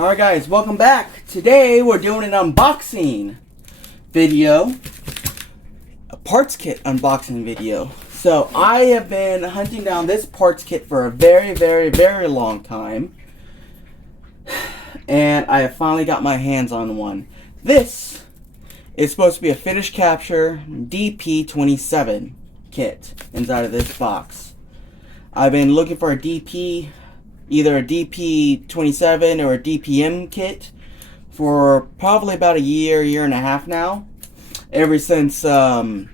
Alright guys, welcome back. Today we're doing an unboxing video. A parts kit unboxing video. So I have been hunting down this parts kit for a very long time. And I have finally got my hands on one. This is supposed to be a finished capture DP-27 kit inside of this box. I've been looking for a DP, either a DP-27 or a DPM kit for probably about a year and a half now. Ever since Gallo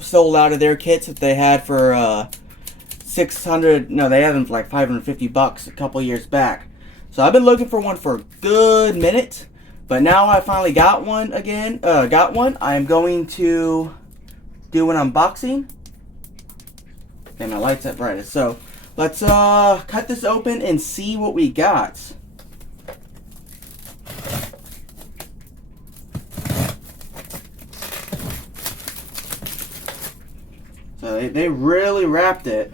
sold out of their kits that they had for 600, no, they had them for like $550 a couple years back. So I've been looking for one for a good minute, but now I finally got one again. I'm going to do an unboxing. Okay, my light's up brightest. So let's cut this open and see what we got. So they really wrapped it.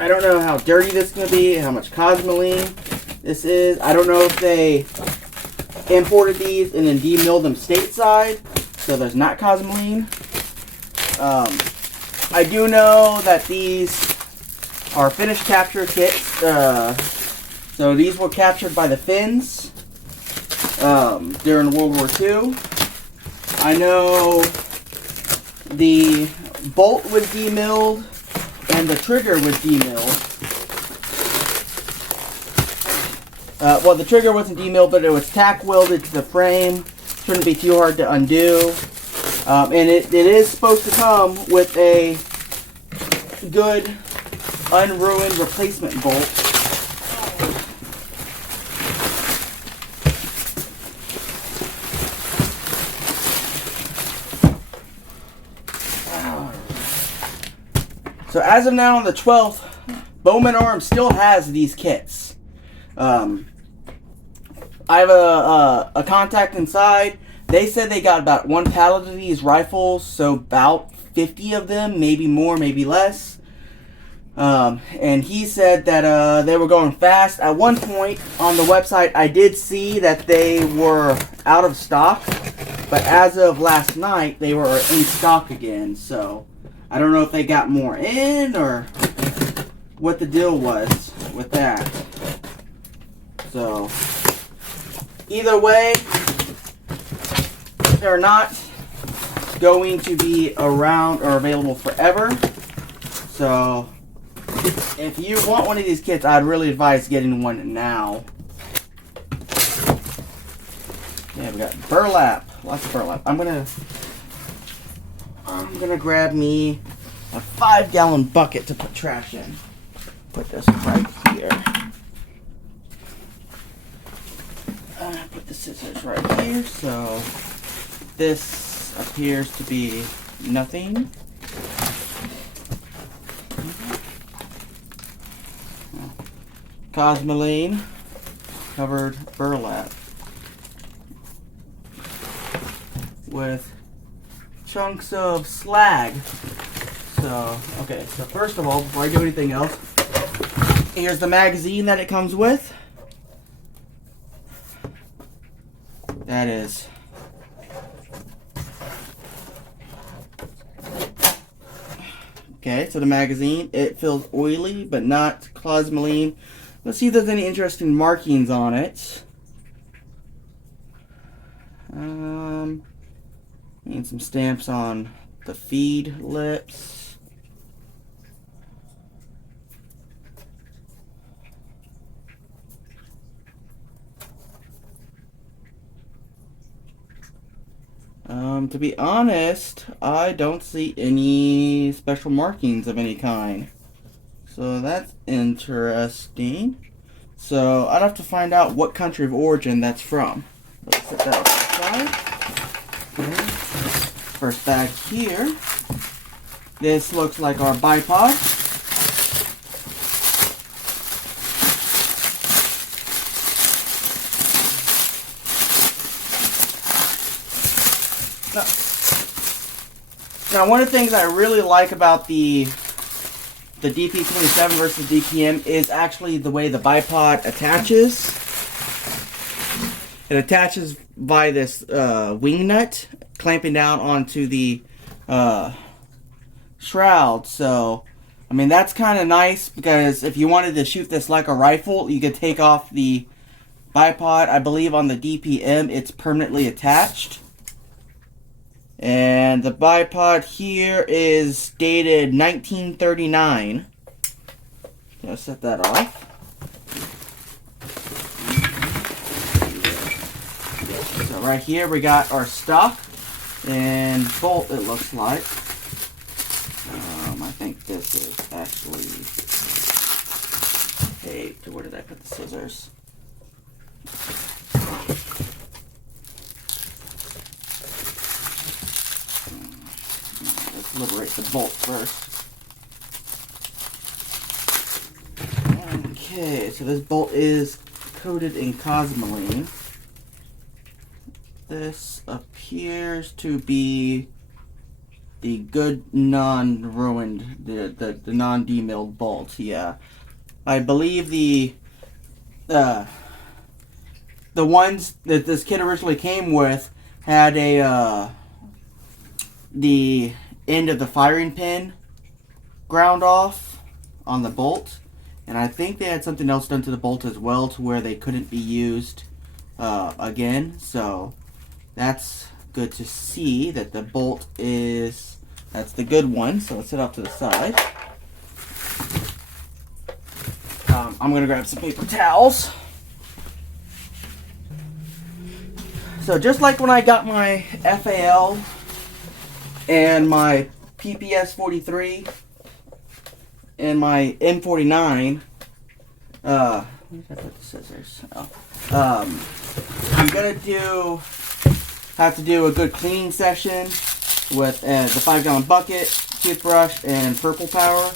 I don't know how dirty this is going to be, how much cosmoline this is. I don't know if they imported these and then demilled them stateside, so there's not cosmoline. I do know that these are finished capture kits. So these were captured by the Finns during World War II. I know the bolt was demilled and the trigger was demilled. Well, the trigger wasn't demilled, but it was tack welded to the frame. Shouldn't be too hard to undo. And it is supposed to come with a good, unruined replacement bolt. So as of now on the 12th, Bowman Arms still has these kits. I have a contact inside. They said they got about one pallet of these rifles, so about 50 of them, maybe more, maybe less. And he said that they were going fast. At one point on the website, I did see that they were out of stock, but as of last night, they were in stock again. So I don't know if they got more in or what the deal was with that. So either way, they're not going to be around or available forever. So if you want one of these kits, I'd really advise getting one now. Yeah, we got burlap, lots of burlap. I'm gonna grab me a 5-gallon bucket to put trash in. Put this right here. Put the scissors right here. So this appears to be nothing. Cosmoline covered burlap with chunks of slag. So, okay, so first of all, before I do anything else, here's the magazine that it comes with. That is okay, so the magazine, it feels oily but not cosmoline. Let's see if there's any interesting markings on it. Need some stamps on the feed lips. To be honest, I don't see any special markings of any kind. So that's interesting. So I'd have to find out what country of origin that's from. Let's set that aside. Okay. First bag here. This looks like our bipod. Now, one of the things I really like about the DP-27 versus DPM is actually the way the bipod attaches. It attaches by this wing nut clamping down onto the shroud. So, I mean, that's kind of nice because if you wanted to shoot this like a rifle, you could take off the bipod. I believe on the DPM it's permanently attached. And the bipod here is dated 1939. I'll set that off. So right here we got our stock and bolt, it looks like. I think this is actually taped. Where did I put the scissors? Let's liberate the bolt first. Okay, so this bolt is coated in cosmoline. This appears to be the good non-ruined, the non-demilled bolt. Yeah, I believe the ones that this kit originally came with had a the end of the firing pin ground off on the bolt, and I think they had something else done to the bolt as well to where they couldn't be used again. So that's good to see that the bolt that's the good one. So let's set off to the side. I'm gonna grab some paper towels. So just like when I got my FAL and my PPS 43 and my M49, where did I put the scissors? I'm gonna have to do a good cleaning session with the 5-gallon bucket, toothbrush, and purple power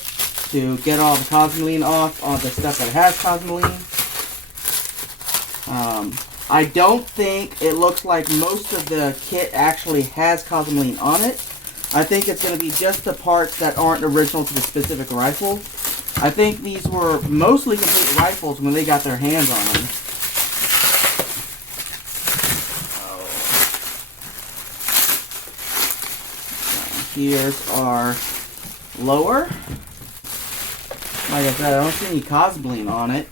to get all the cosmoline off on the stuff that has cosmoline. I don't think it looks like most of the kit actually has cosmoline on it. I think it's going to be just the parts that aren't original to the specific rifle. I think these were mostly complete rifles when they got their hands on them. Here's our lower. Like I said, I don't see any cosmoline on it.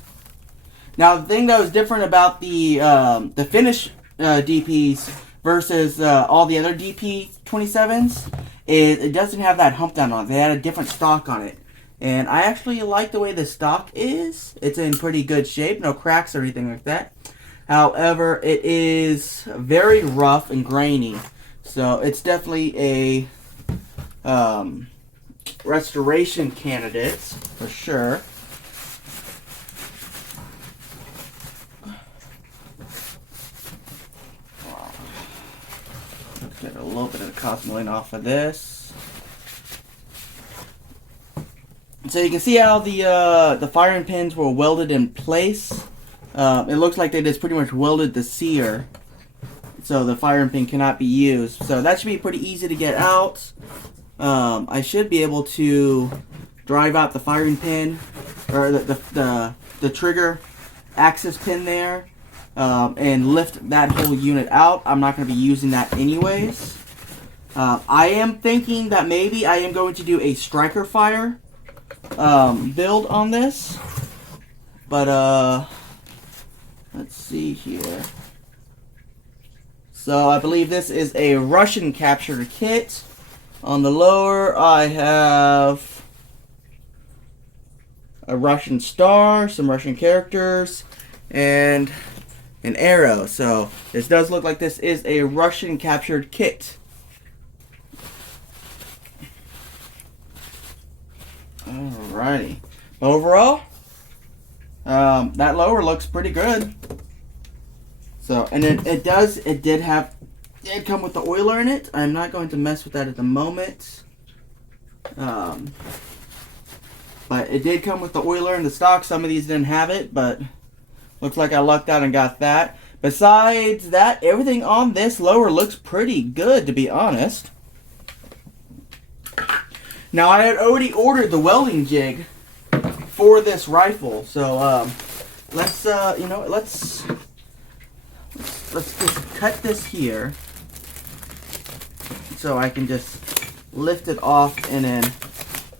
Now, the thing that was different about the Finnish DPs versus all the other DP-27s is it doesn't have that hump down on it. They had a different stock on it. And I actually like the way the stock is. It's in pretty good shape. No cracks or anything like that. However, it is very rough and grainy. So it's definitely a restoration candidate for sure. Get a little bit of the cosmoline off of this. So you can see how the firing pins were welded in place. It looks like they just pretty much welded the sear, so the firing pin cannot be used. So that should be pretty easy to get out. I should be able to drive out the firing pin, or the trigger axis pin there, and lift that whole unit out. I'm not going to be using that anyways. I am thinking that maybe I am going to do a striker fire build on this, but let's see here. So I believe this is a Russian captured kit. On the lower I have a Russian star, some Russian characters, and an arrow. So this does look like this is a Russian captured kit. Alrighty. Overall, that lower looks pretty good. So, and it did come with the oiler in it. I'm not going to mess with that at the moment. But it did come with the oiler in the stock. Some of these didn't have it, but looks like I lucked out and got that. Besides that, everything on this lower looks pretty good, to be honest. Now, I had already ordered the welding jig for this rifle, so let's just cut this here so I can just lift it off and then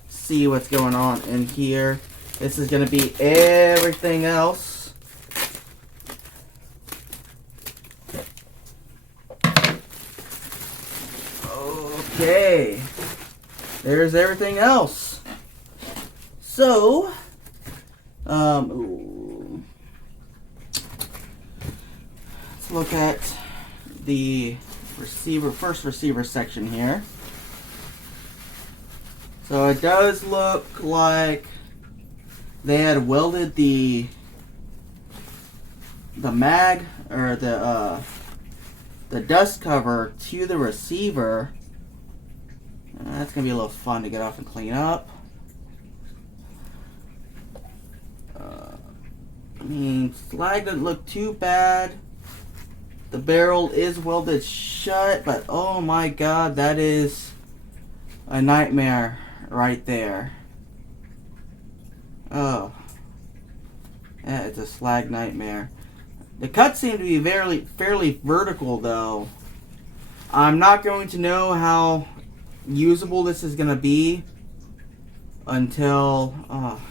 see what's going on in here. This is going to be everything else. Okay, there's everything else. So, let's look at the first receiver section here. So it does look like they had welded the mag or the dust cover to the receiver. That's gonna be a little fun to get off and clean up. I mean, slag doesn't look too bad. The barrel is welded shut, but oh my god, that is a nightmare right there. Oh, yeah, it's a slag nightmare. The cuts seem to be fairly vertical, though. I'm not going to know how usable this is going to be until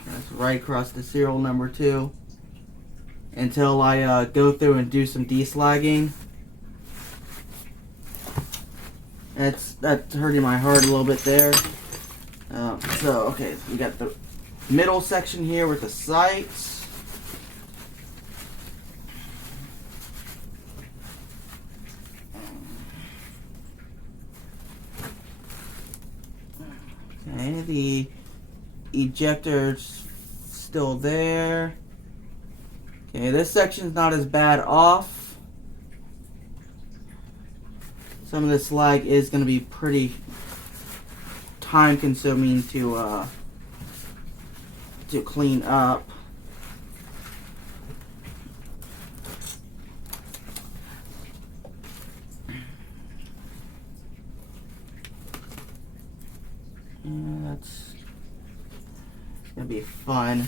that's right across the serial number 2. Until I go through and do some deslagging. That's hurting my heart a little bit there. So okay, we got the middle section here with the sights. Okay, the ejector's still there. Okay, this section's not as bad off. Some of this slag is going to be pretty time consuming to clean up. Yeah, that's gonna be fun.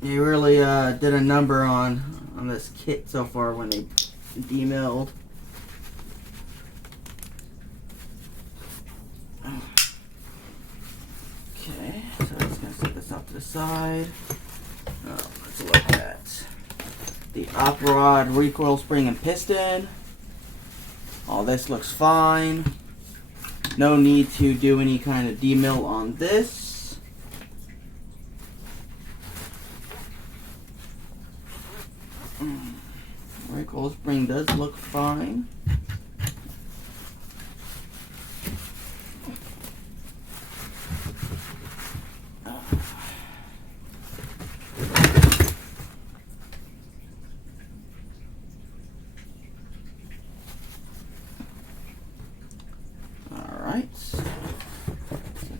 They really did a number on this kit so far when they demilled. Okay, so I'm just gonna set this off to the side. Let's look at the op rod, recoil spring, and piston. All this looks fine. No need to do any kind of demill on this. Recoil spring does look fine. Alright, set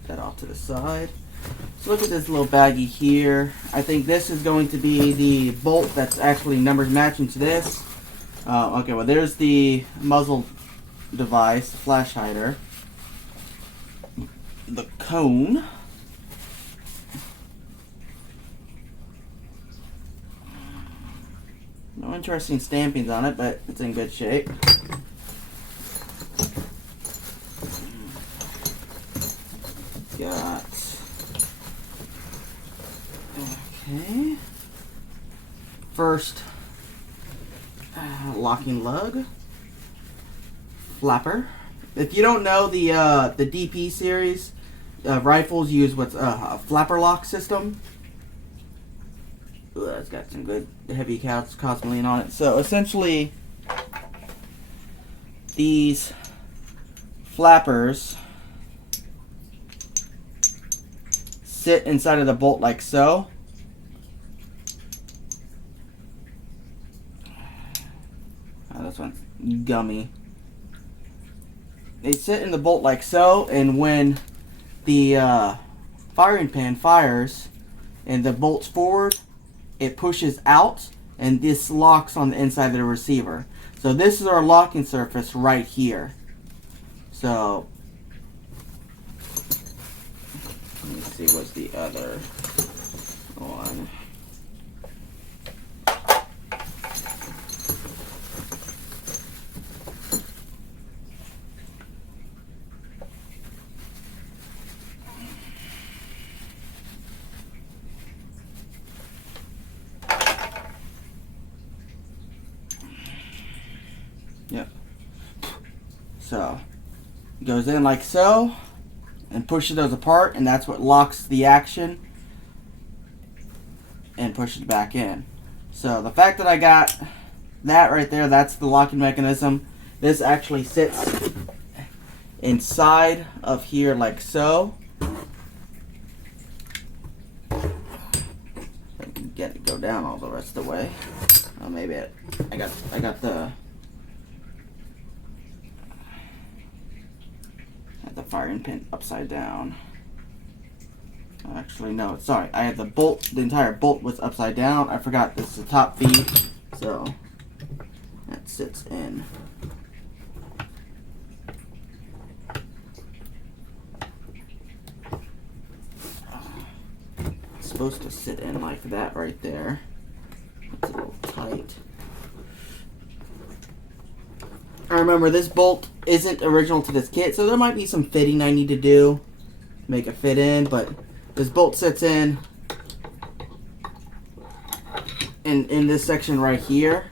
that off to the side. So look at this little baggie here. I think this is going to be the bolt that's actually numbers matching to this. Okay, well there's the muzzle device, flash hider. The cone. No interesting stampings on it, but it's in good shape. Got... Okay. First, locking lug. Flapper. If you don't know, the DP series rifles use what's a flapper lock system. Ooh, it's got some good heavy cosmoline on it. So essentially, these flappers sit inside of the bolt like so. Oh, this one's gummy. They sit in the bolt like so, and when the firing pin fires and the bolt's forward, it pushes out, and this locks on the inside of the receiver. So this is our locking surface right here. So let me see what's the other one. Yep. So it goes in like so and pushes those apart, and that's what locks the action and pushes it back in. So the fact that I got that right there, that's the locking mechanism. This actually sits inside of here like so. Get it go down all the rest of the way. Oh, maybe I got the firing pin upside down. Actually, no, sorry. I had the bolt, the entire bolt was upside down. I forgot this is the top feed, so that sits in. It's supposed to sit in like that right there. It's a little tight. I remember this bolt isn't original to this kit, so there might be some fitting I need to do to make it fit in, but this bolt sits in this section right here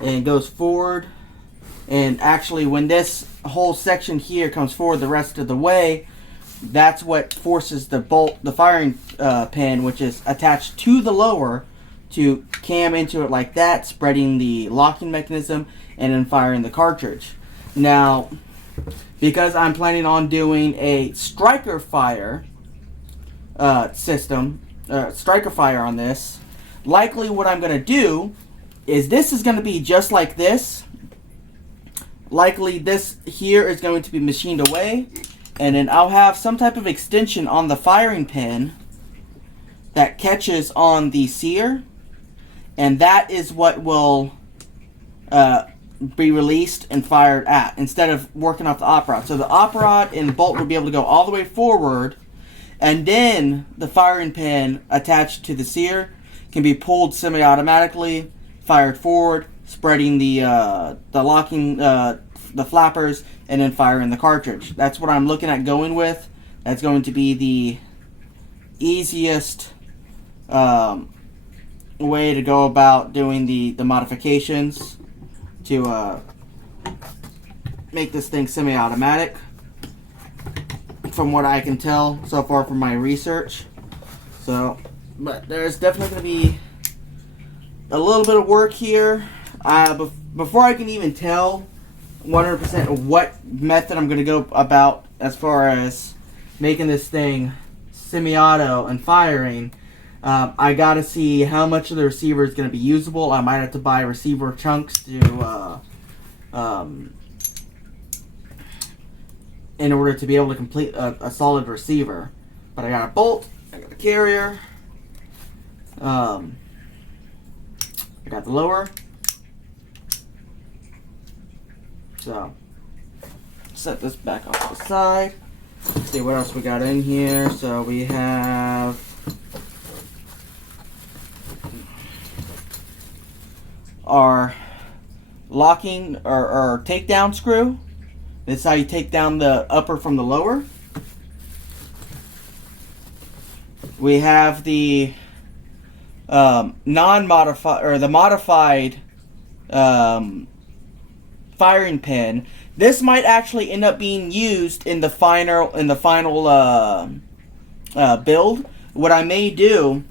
and goes forward. And actually, when this whole section here comes forward the rest of the way, that's what forces the bolt, the firing pin, which is attached to the lower, to cam into it like that, spreading the locking mechanism and then firing the cartridge. Now, because I'm planning on doing a striker fire system, striker fire on this, likely what I'm going to do is this is going to be just like this. Likely this here is going to be machined away, and then I'll have some type of extension on the firing pin that catches on the sear, and that is what will be released and fired at, instead of working off the op rod. So the op rod and the bolt will be able to go all the way forward, and then the firing pin attached to the sear can be pulled semi-automatically, fired forward, spreading the locking, the flappers, and then firing the cartridge. That's what I'm looking at going with. That's going to be the easiest way to go about doing the modifications to make this thing semi-automatic, from what I can tell so far from my research. So, but there's definitely going to be a little bit of work here before I can even tell 100% of what method I'm going to go about as far as making this thing semi-auto and firing. I got to see how much of the receiver is going to be usable. I might have to buy receiver chunks to in order to be able to complete a solid receiver. But I got a bolt, I got the carrier, I got the lower. So set this back off to the side. Let's see what else we got in here. So we have our locking or takedown screw. This is how you take down the upper from the lower. We have the non-modified or the modified firing pin. This might actually end up being used in the final build. What I may do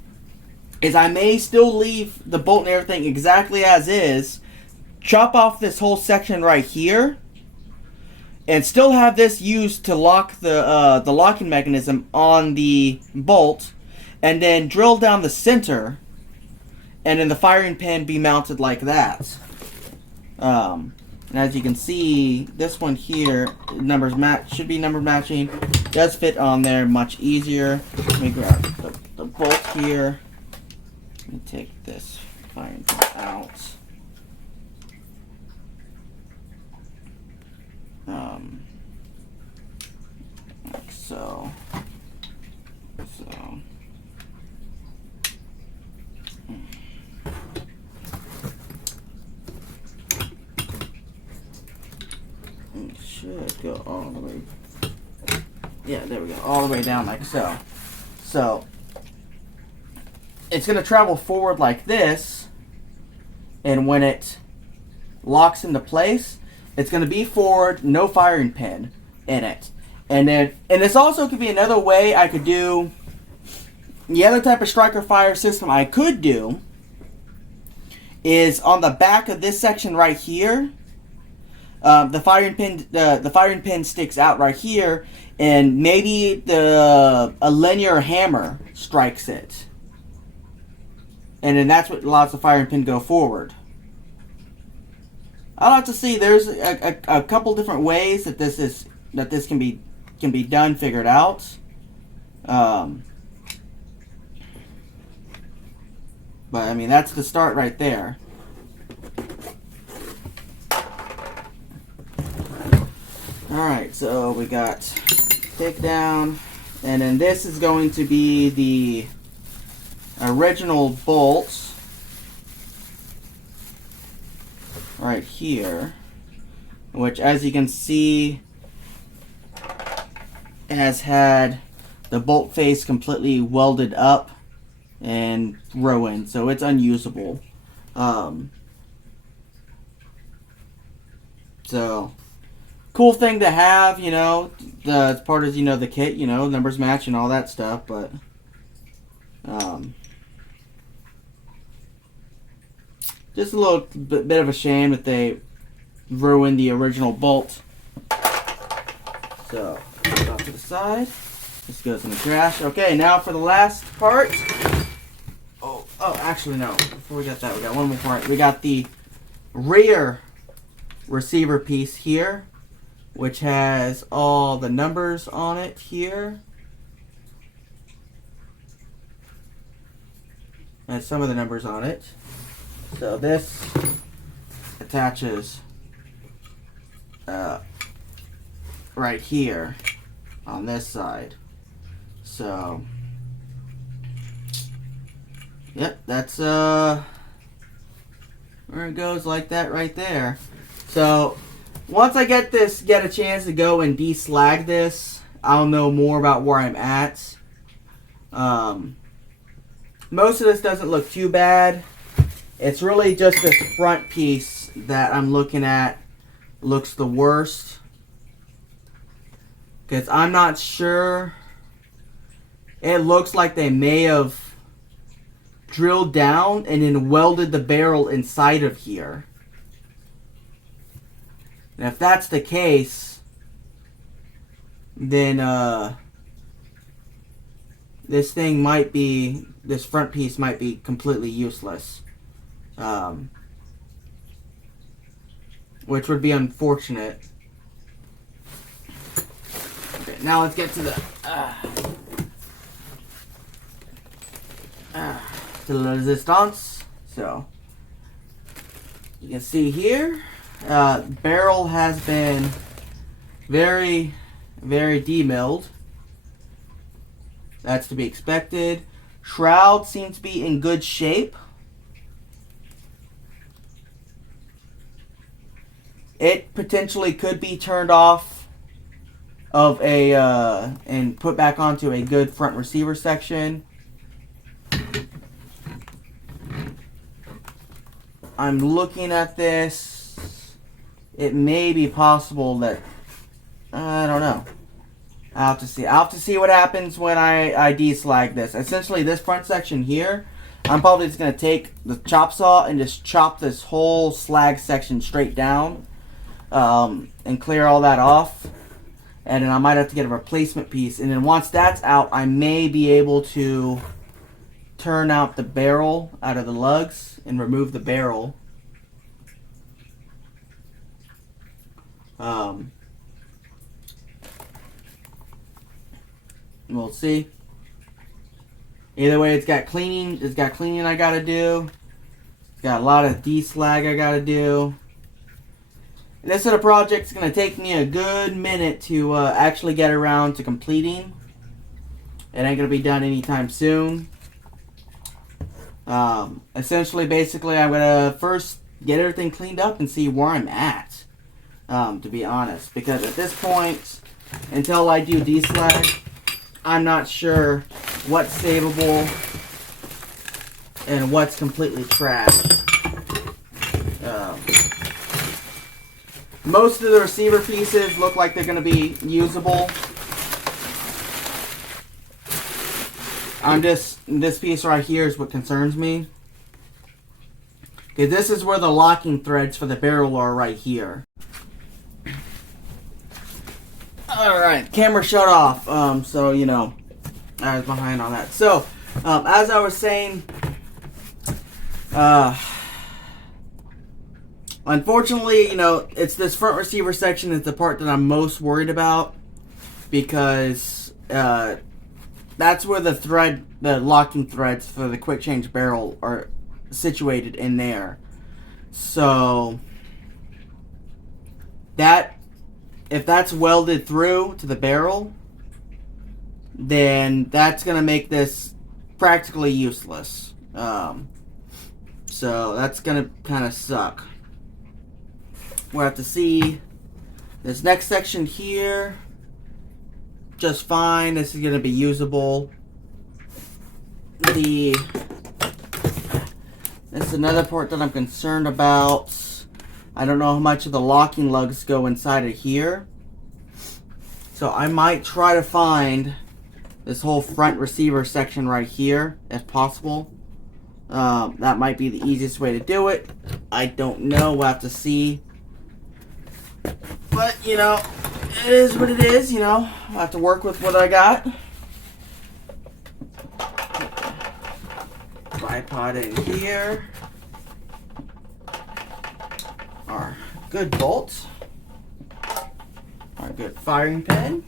is I may still leave the bolt and everything exactly as is, chop off this whole section right here, and still have this used to lock the locking mechanism on the bolt, and then drill down the center, and then the firing pin be mounted like that. And as you can see, this one here, should be number matching. Does fit on there much easier. Let me grab the bolt here. Let me take this firing pin out. Like so. It should go all the way. Yeah, there we go. All the way down like so. So it's going to travel forward like this, and when it locks into place, it's going to be forward, no firing pin in it. And this also could be another way I could do the other type of striker fire system I could do is on the back of this section right here. The firing pin sticks out right here, and maybe a linear hammer strikes it, and then that's what allows the firing pin to go forward. I'll have to see. There's a couple different ways that this can be done, figured out. But I mean, that's the start right there. Alright, so we got takedown, and then this is going to be the original bolts right here, which, as you can see, has had the bolt face completely welded up and ruined, so it's unusable. So cool thing to have, you know, as part of, you know, the kit, you know, numbers match and all that stuff, but just a little bit of a shame that they ruined the original bolt. So put it off to the side. This goes in the trash. Okay, now for the last part. Oh, actually no. Before we get that, we got one more part. We got the rear receiver piece here, which has all the numbers on it here. And some of the numbers on it. So this attaches right here on this side. So, yep, that's where it goes, like that right there. So once I get a chance to go and deslag this, I'll know more about where I'm at. Most of this doesn't look too bad. It's really just this front piece that I'm looking at looks the worst. Because I'm not sure. It looks like they may have drilled down and then welded the barrel inside of here. And if that's the case, then this front piece might be completely useless. Which would be unfortunate. Okay, now let's get to the resistance. So you can see here, barrel has been very, very demilled. That's to be expected. Shroud seems to be in good shape. It potentially could be turned off of and put back onto a good front receiver section. I'm looking at this. It may be possible that, I don't know. I'll have to see. I'll have to see what happens when I deslag this. Essentially, this front section here, I'm probably just going to take the chop saw and just chop this whole slag section straight down. And clear all that off, and then I might have to get a replacement piece, and then once that's out, I may be able to turn out the barrel out of the lugs and remove the barrel. We'll see. Either way, it's got cleaning. It's got cleaning I gotta do. It's got a lot of deslag I gotta do. And this sort of project's gonna take me a good minute to actually get around to completing. It ain't gonna be done anytime soon. Essentially, basically, I'm gonna first get everything cleaned up and see where I'm at. To be honest, because at this point, until I do deslag, I'm not sure what's savable and what's completely trash. Most of the receiver pieces look like they're going to be usable. This piece right here is what concerns me. Okay, this is where the locking threads for the barrel are right here. Alright, camera shut off, so, you know, I was behind on that. So, as I was saying, unfortunately, you know, it's this front receiver section that's the part that I'm most worried about, because that's where the locking threads for the quick change barrel are situated in there. So, if that's welded through to the barrel, then that's going to make this practically useless. So that's going to kind of suck. We'll have to see this next section here. Just fine. This is going to be usable. This is another part that I'm concerned about. I don't know how much of the locking lugs go inside of here. So I might try to find this whole front receiver section right here, if possible. That might be the easiest way to do it. I don't know. We'll have to see. But, you know, it is what it is, you know. I have to work with what I got. Tripod in here. Our good bolt. Our good firing pin.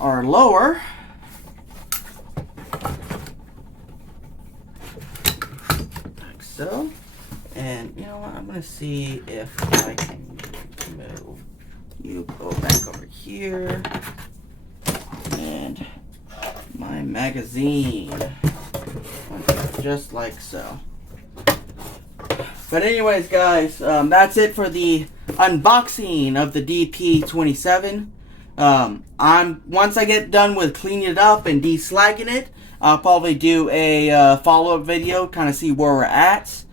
Our lower. Like so. And you know what? I'm going to see if I can move. You go back over here. And my magazine. Just like so. But anyways, guys, that's it for the unboxing of the DP-27. Once I get done with cleaning it up and deslagging it, I'll probably do a follow-up video, kind of see where we're at,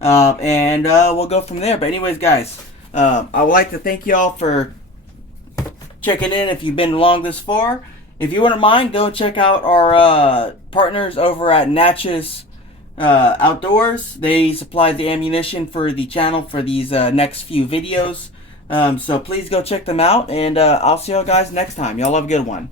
and we'll go from there. But anyways, guys, I would like to thank you all for checking in if you've been along this far. If you wouldn't mind, go check out our partners over at Natchez Outdoors. They supply the ammunition for the channel for these next few videos. So please go check them out, and I'll see y'all guys next time. Y'all have a good one.